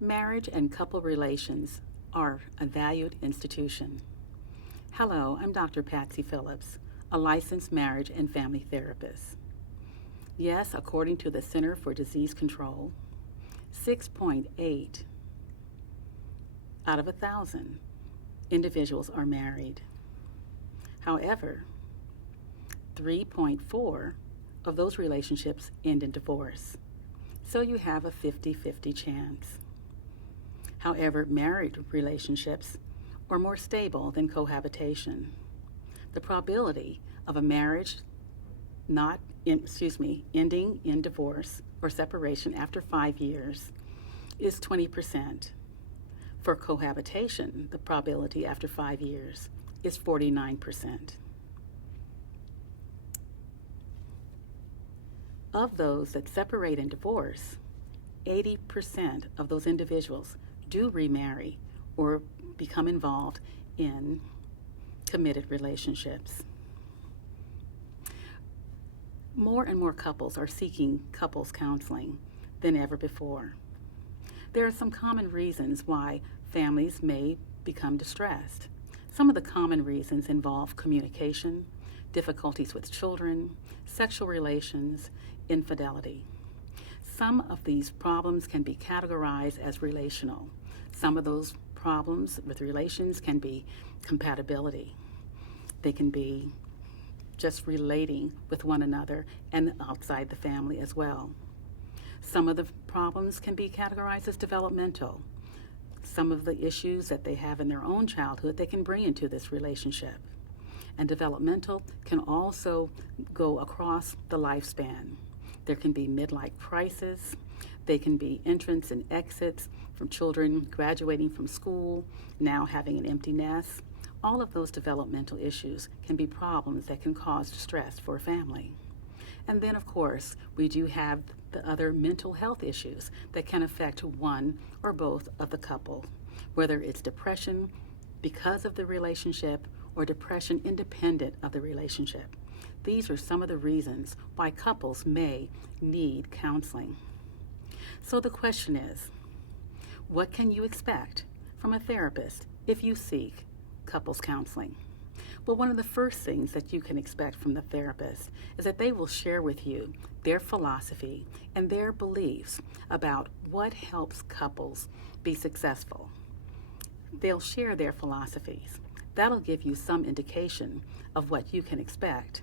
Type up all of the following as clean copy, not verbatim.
Marriage and couple relations are a valued institution. Hello, I'm Dr. Patsy Phillips, a licensed marriage and family therapist. Yes, according to the Center for Disease Control, 6.8 out of 1,000 individuals are married. However, 3.4 of those relationships end in divorce. So you have a 50-50 chance. However, married relationships are more stable than cohabitation. The probability of a marriage ending in divorce or separation after 5 years is 20%. For cohabitation, the probability after 5 years is 49%. Of those that separate and divorce, 80% of those individuals do remarry or become involved in committed relationships. More and more couples are seeking couples counseling than ever before. There are some common reasons why families may become distressed. Some of the common reasons involve communication, difficulties with children, sexual relations, infidelity. Some of these problems can be categorized as relational. Some of those problems with relations can be compatibility. They can be just relating with one another and outside the family as well. Some of the problems can be categorized as developmental. Some of the issues that they have in their own childhood they can bring into this relationship. And developmental can also go across the lifespan. There can be midlife crisis. They can be entrance and exits from children graduating from school, now having an empty nest. All of those developmental issues can be problems that can cause distress for a family. And then, of course, we do have the other mental health issues that can affect one or both of the couple, whether it's depression because of the relationship or depression independent of the relationship. These are some of the reasons why couples may need counseling. So the question is, what can you expect from a therapist if you seek couples counseling? Well, one of the first things that you can expect from the therapist is that they will share with you their philosophy and their beliefs about what helps couples be successful. They'll share their philosophies. That'll give you some indication of what you can expect.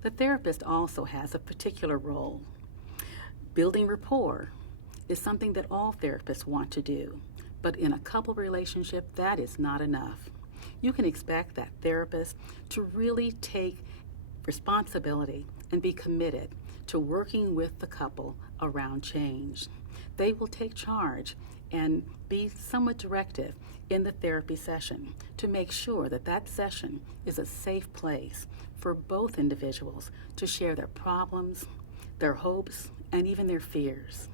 The therapist also has a particular role. Building rapport is something that all therapists want to do, but in a couple relationship, that is not enough. You can expect that therapist to really take responsibility and be committed to working with the couple around change. They will take charge and be somewhat directive in the therapy session to make sure that that session is a safe place for both individuals to share their problems, their hopes, and even their fears.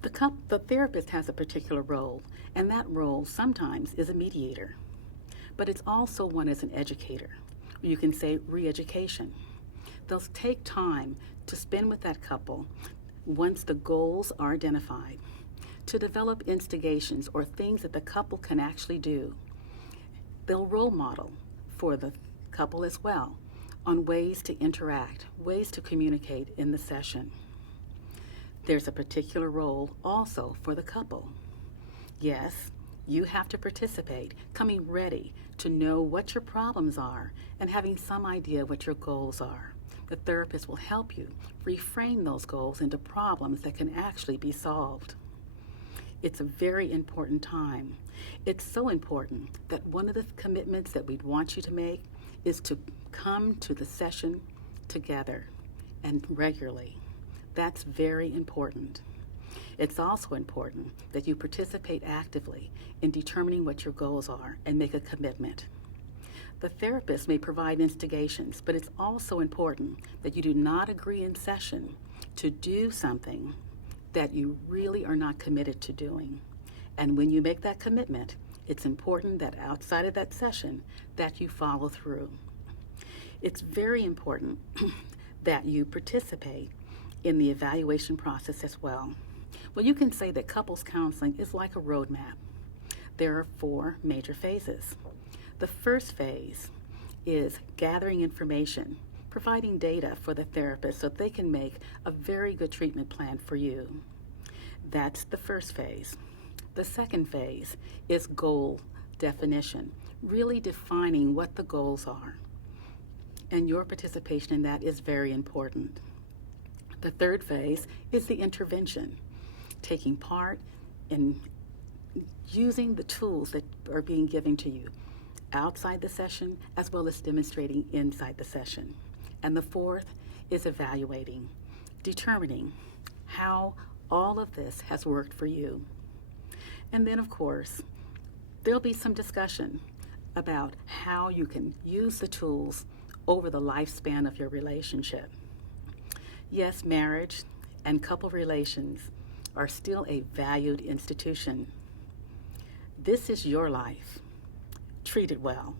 The therapist has a particular role, and that role sometimes is a mediator, but it's also one as an educator. You can say re-education. They'll take time to spend with that couple once the goals are identified, to develop instigations or things that the couple can actually do. They'll role model for the couple as well on ways to interact, ways to communicate in the session. There's a particular role also for the couple. Yes, you have to participate, coming ready to know what your problems are and having some idea what your goals are. The therapist will help you reframe those goals into problems that can actually be solved. It's a very important time. It's so important that one of the commitments that we'd want you to make is to come to the session together and regularly. That's very important. It's also important that you participate actively in determining what your goals are and make a commitment. The therapist may provide instigations, but it's also important that you do not agree in session to do something that you really are not committed to doing. And when you make that commitment, it's important that outside of that session that you follow through. It's very important that you participate in the evaluation process as well. Well, you can say that couples counseling is like a roadmap. There are 4 major phases. The first phase is gathering information, providing data for the therapist so they can make a very good treatment plan for you. That's the first phase. The second phase is goal definition, really defining what the goals are. And your participation in that is very important. The third phase is the intervention, taking part in using the tools that are being given to you outside the session as well as demonstrating inside the session. And the fourth is evaluating, determining how all of this has worked for you. And then, of course, there'll be some discussion about how you can use the tools over the lifespan of your relationship. Yes, marriage and couple relations are still a valued institution. This is your life. Treat it well.